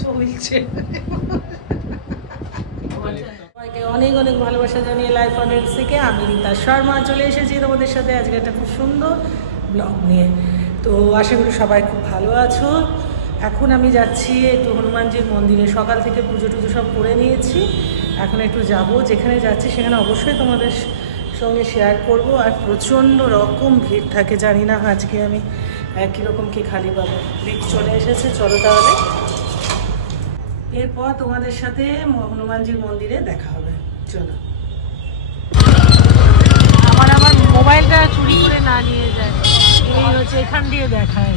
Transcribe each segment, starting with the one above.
চলছে। অনেক অনেক ভালোবাসা জানিয়ে লাইফ অন থেকে আমি রীতা শর্মা চলে এসেছি তোমাদের সাথে। আজকে একটা খুব সুন্দর ব্লগ নিয়ে। তো আশা করি সবাই খুব ভালো আছো। এখন আমি যাচ্ছি একটু হনুমানজির মন্দিরে। সকাল থেকে পুজো টুজো সব করে নিয়েছি। এখন একটু যাব। যেখানে যাচ্ছি সেখানে অবশ্যই তোমাদের সঙ্গে শেয়ার করব। আর প্রচণ্ড রকম ভিড় থাকে, জানি না আজকে আমি একই রকম কি খালি পাবো ভিড় চলে এসেছে। চলো তাহলে। এরপর তোমাদের সাথে হনুমানজির মন্দিরে দেখা হবে। চলো। আমার মোবাইলটা চুরি করে না নিয়ে যায়। এই হচ্ছে, এখান দিয়ে দেখায়।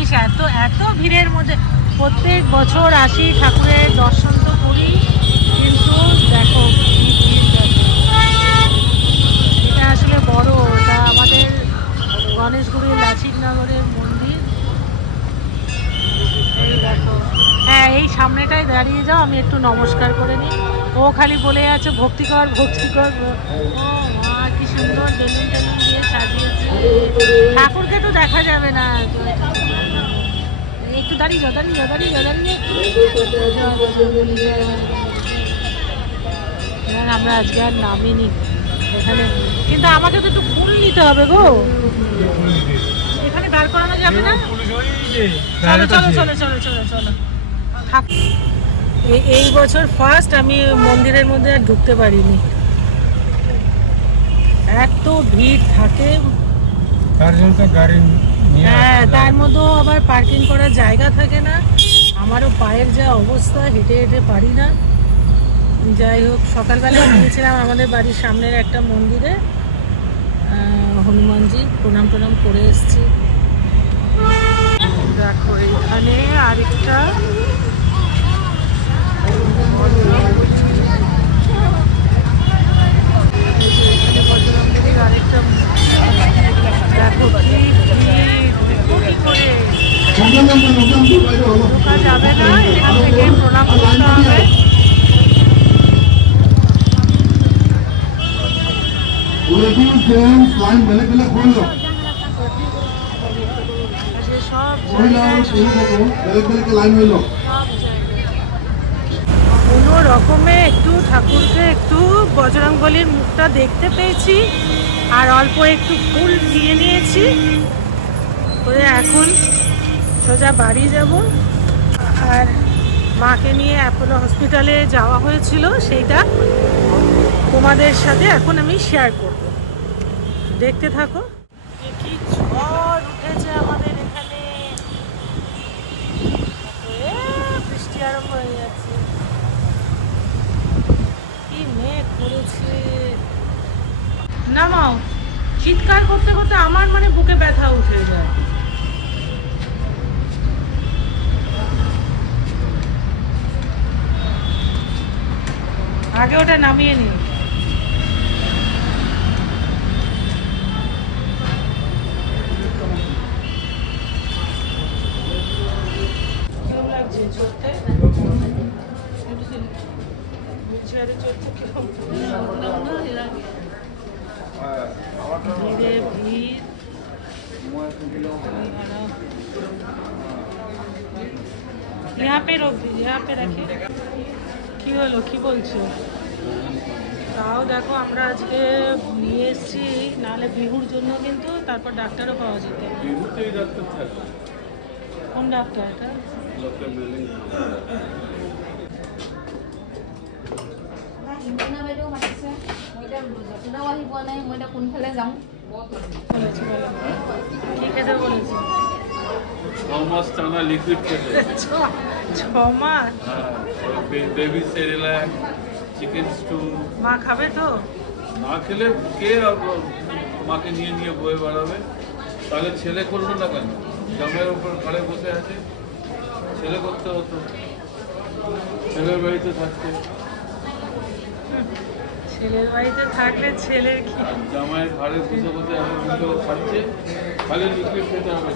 ইস, এত এত ভিড়ের মধ্যে। প্রত্যেক বছর আসি ঠাকুরের দর্শন তো করি, কিন্তু দেখো কি ভিড় দেখো। এটা আসলে বড় এটা আমাদের গণেশগুড়ির লাচিতনগরের মন্দির এই দেখো হ্যাঁ এই সামনেটায় দাঁড়িয়ে যাও আমি একটু নমস্কার করে নিই। ও খালি বলে আছে ভক্তি কর ভক্তি কর। ও মা কি সুন্দর বেলুন টেলুন দিয়ে সাজিয়েছে। ঠাকুরকে তো দেখা যাবে না। একটু দাঁড়িয়ে যাও দাঁড়িয়ে যাও দাঁড়িয়ে যাও দাঁড়িয়ে আমরা আজকে আর নামিনি। এখানে কিন্তু আমাকে তো একটু ফুল নিতে হবে গো। এখানে দাঁড় করানো যাবে না? চলো চলো চলো চলো চলো চলো। থাক- এই- বছর ফার্স্ট আমি মন্দিরের মধ্যে আর ঢুকতে পারিনি। এত ভিড় থাকে। তার জন্য তো গাড়ি হ্যাঁ তার মধ্যেও আবার পার্কিং করার জায়গা থাকে না। আমারও পায়ের যা অবস্থা হেঁটে হেঁটে পারি না। যাই হোক সকালবেলা গিয়েছিলাম আমাদের বাড়ির সামনের একটা মন্দিরে। হনুমানজি প্রণাম প্রণাম করে এসেছি। দেখো এখানে আরেকটা দেখো কি ভিড়, কি করে ঢোকা যাবে না এখান থেকে প্রণাম হবে সব লাইন হৈ লওক সব জায়গায় কোনো রকমে একটু ঠাকুরকে একটু বজরংবলির মুখটা দেখতে পেয়েছি, আর অল্প একটু ফুল দিয়ে নিয়েছি। করে এখন সোজা বাড়ি যাব। আর মাকে নিয়ে অ্যাপোলো হসপিটালে যাওয়া হয়েছিল, সেইটা তোমাদের সাথে এখন আমি শেয়ার করব। দেখতে থাকো। কি ঝড় উঠেছে আমাদের এখানে এ, বৃষ্টি আরম্ভ হয়ে যাচ্ছে কি করেছে। নামাও চিৎকার করতে করতে আমার মানে বুকে ব্যথা উঠে যায়। আগে ওটা নামিয়ে নিই চেয়ারে চড়তে কিরম ধীরে ভিড় यहाँ पे रोक दीजिए यहाँ पे रखिए কি হলো কি বলছো তাও দেখো আমরা আজকে নিয়ে এসেছি নাহলে বিহুর জন্য কিন্তু তারপর ডাক্তারও পাওয়া যেত বিহুতেই ডাক্তার থাকে কোন ডাক্তার এটা বাইদেউ মাতিছে। মই এতিয়া আহি পোৱা নাই মই এতিয়া কোনফালে যাওঁ টানা লিকুইড হ্যাঁ বেবি সেরেলাক চিকেন স্টু মা খাবে তো? না খেলে কে আর মাকে নিয়ে নিয়ে বয়ে বেড়াবে? তাহলে ছেলে করল না কেন? জামাইয়ের উপর ঘাড়ে বসে আছে। ছেলে করতে হতো। ছেলের বাড়িতে থাকতে। ছেলের বাড়িতে থাকলে ছেলের কি? জামাইয়ের ঘাড়ে বসে বসে এখন কিন্তু খাচ্ছে খালি লিকুইড খেতে হবে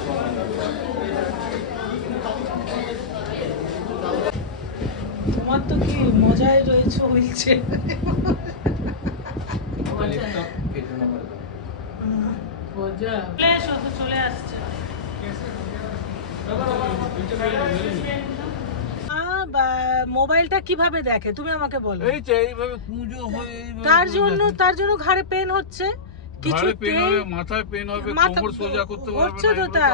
তোমার তো কি মজায় রয়েছে হইছে চলে আসছে। মোবাইলটা কীভাবে দেখে? তুমি আমাকে বলো। এই যে এইভাবে পুজো হয় তার জন্য তার জন্য ঘাড়ে পেন হচ্ছে। ঘাড়ে পেন হবে মাথায় পেন হবে কোমর সোজা করতে পারবে হচ্ছে তো তাই।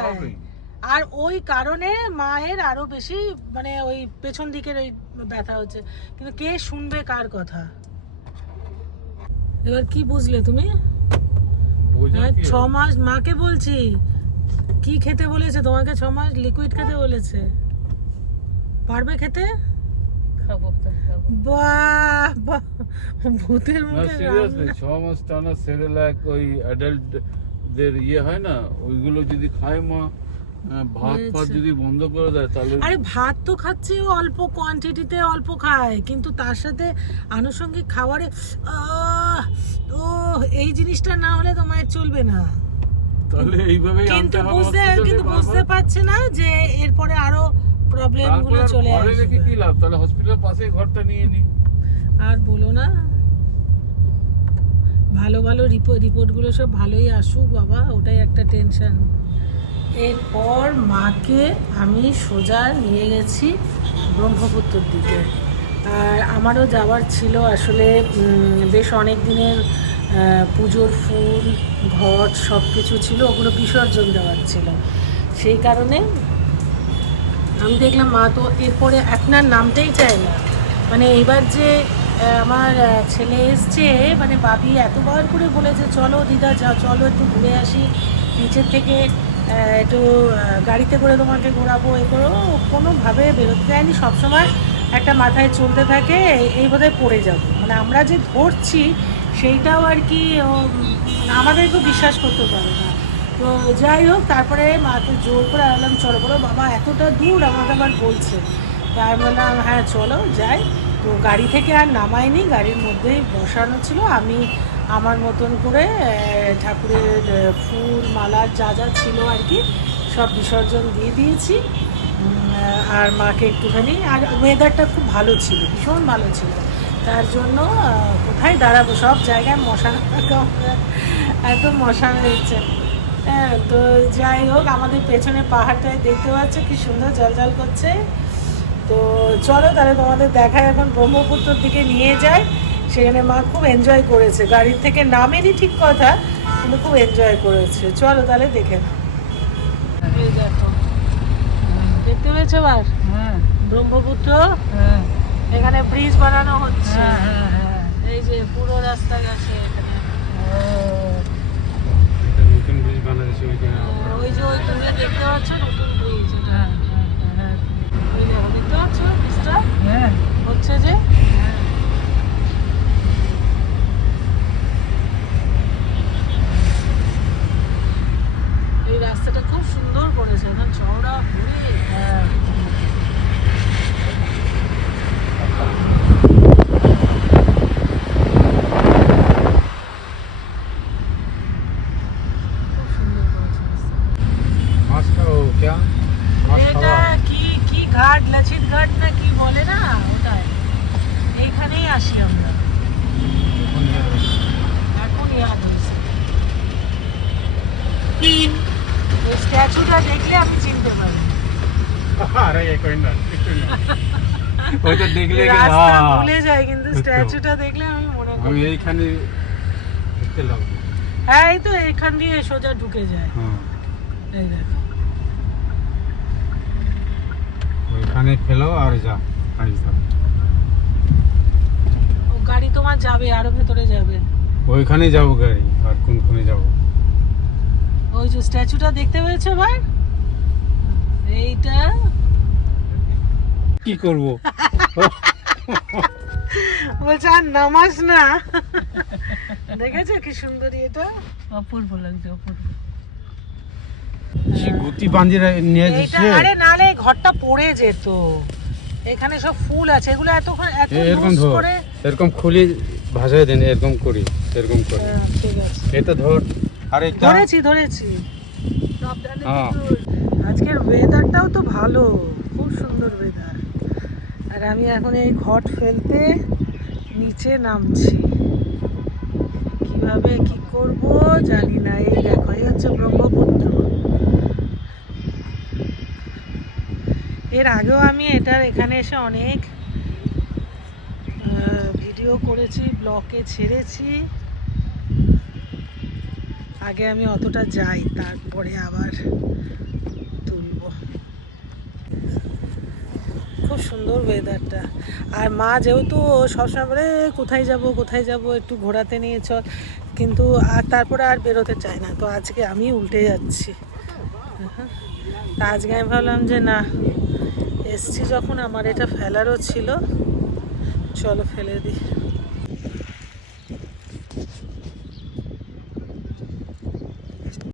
আর ওই কারণে মায়ের আরও বেশি মানে ওই পেছন দিকের ওই ব্যথা হচ্ছে। কিন্তু কে শুনবে কার কথা? এবার কি বুঝলে তুমি? ছ মাস মাকে বলছি কি খেতে বলেছে? তোমাকে ছ মাস লিকুইড খেতে বলেছে। পারবে খেতে? খাব তো খাব। বাহ বাহ। ভূতের মুখে ছ মাস টানা সেরেলাক ওই অ্যাডাল্ট দের ইয়ে হয় না ওইগুলো যদি খায় মা ভাত ফাত যদি বন্ধ করে দেয় তাহলে আরে ভাত তো খাচ্ছে অল্প কোয়ান্টিটিতে অল্প খায় কিন্তু তার সাথে আনুষঙ্গিক খাবারে আহ, ও এই জিনিসটা না হলে তো মায়ের চলবে না। তাহলে এইভাবেই কিন্তু বুঝতে কিন্তু বুঝতে পারছে না যে এরপরে আরও প্রবলেমগুলো চলে ঘরে রেখে কি লাভ? তাহলে হসপিটাল পাশে ঘরটা নিয়ে নি। আর বলো না। ভালো ভালো রিপোর্ট রিপোর্টগুলো সব ভালোই আসুক বাবা ওটাই একটা টেনশন এরপর মাকে আমি সোজা নিয়ে গেছি ব্রহ্মপুত্রর দিকে। আর আমারও যাওয়ার ছিল আসলে বেশ অনেক দিনের পুজোর ফুল ঘট সব কিছু ছিল ওগুলো বিসর্জন দেওয়ার ছিল। সেই কারণে আমি দেখলাম, মা তো এরপরে এখন আর নামতেই চায় না মানে এইবার যে আমার ছেলে এসছে মানে বাবি এতবার করে বলেছে, চলো দিদা, যা, চলো একটু ঘুরে আসি। নিচের থেকে একটু গাড়িতে করে তোমাকে ঘোরাবো, এ করো। কোনোভাবে বেরোতে চায়নি। সবসময় একটা মাথায় চলতে থাকে, এই- বোধহয় পড়ে যাব। মানে আমরা যে ধরছি, সেইটাও আর কি আমাদেরকেও বিশ্বাস করতে পারে না। তো যাই হোক, তারপরে মাকে জোর করে আনলাম চলো বলো, বাবা এতটা দূর আমাকে আবার বলছে। তাই বললাম হ্যাঁ চলো যাই। তো গাড়ি থেকে আর নামাইনি গাড়ির মধ্যেই বসানো ছিল। আমি আমার মতন করে ঠাকুরের ফুল, মালা যা যা ছিল আর কি, সব বিসর্জন দিয়ে দিয়েছি। আর মাকে একটুখানি, আর ওয়েদারটা খুব ভালো ছিল, ভীষণ ভালো ছিল। তার জন্য কোথায় দাঁড়াবো? সব জায়গায় মশা এত মশা হয়েছে হ্যাঁ তো যাই হোক আমাদের পেছনে পাহাড়টায় দেখতে পাচ্ছ কি সুন্দর জল জল করছে। তো চলো তাহলে তোমাদের দেখায় এখন ব্রহ্মপুত্রর দিকে নিয়ে যায় সেখানে মা খুব এনজয় করেছে। গাড়ির থেকে নামেনি ঠিক কথা কিন্তু খুব এনজয় করেছে। চলো তাহলে দেখে নাও। দেখতে পেয়েছ এবার হ্যাঁ। ব্রহ্মপুত্র? হ্যাঁ। এখানে ব্রিজ বানানো হচ্ছে। হ্যাঁ এই যে পুরো রাস্তা গেছে এখানে। ওইখানে ওই যে ওই তুমি দেখতে পাচ্ছ নতুন ব্রিজ হ্যাঁ হ্যাঁ ওই দেখো দেখতে পাচ্ছ ব্রিজটা হ্যাঁ হচ্ছে যে এই রাস্তাটা খুব সুন্দর করেছে এখন চওড়া ঘুরে হ্যাঁ খুব সুন্দর করেছে রাস্তাটা। মাছ খাও ক্যা মাছ এটা খাওয়া কি কি ঘাট লচিত ঘাট না কি বলে না ওটাই এইখানেই আসি আমরা এখন ইয়াদ হয়েছে ওই স্ট্যাচুটা দেখলে আমি চিনতে পারি আরে কই না ওইটা দেখলে রাস্তা হ্যাঁ। ভুলে যায় কিন্তু স্ট্যাচুটা দেখলে আমি মনে আমি করি এইখানে দেখতে লাগবো। হ্যাঁ এই তো এখান দিয়ে সোজা ঢুকে যায়। হ্যাঁ। এই দেখো। ওইখানে ফেলো আর যা গাড়ি। ও গাড়ি তোমার যাবে আরও ভেতরে যাবে। ওইখানে যাব গাড়ি আর কোনখানে যাব? ওই যে স্ট্যাচুটা দেখতে পেয়েছ ভাই? এইটা। কি করব? বলছে আর নামাজ না। দেখেছ কি সুন্দরী এটা? অপূর্ব লাগছে অপূর্ব। গুতি বাঁধি নিয়ে যাচ্ছে আরে নালে ঘরটা পড়ে যেত। এখানে সব ফুল আছে এগুলো এত এত এরকম ধর করে এরকম খুলি ভাসাই দেন এরকম করি এরকম করি। হ্যাঁ, ঠিক আছে। এটা ধর আর একটা ধরেছি ধরেছি। হ্যাঁ। আজকের ওয়েদারটাও তো ভালো। খুব সুন্দর ওয়েদার আর আমি এখন এই ঘট ফেলতে নিচে নামছি। কীভাবে কি করব জানি না। এই দেখো এই হচ্ছে ব্রহ্মপুত্র। এর আগেও আমি এটার এখানে এসে অনেক ভিডিও করেছি ব্লকে ছেড়েছি। আগে আমি অতটা যাই, তারপরে আবার তুলবো। খুব সুন্দর ওয়েদারটা আর মা যেহেতু সবসময় বলে কোথায় যাব কোথায় যাব, একটু ঘোরাতে নিয়ে চল। কিন্তু আর তারপরে আর বেরোতে চায় না। তো আজকে আমি উল্টে যাচ্ছি। তা আজকে আমি ভাবলাম যে, না, এসছি যখন, আমার এটা ফেলারও ছিল। চলো ফেলে দিই।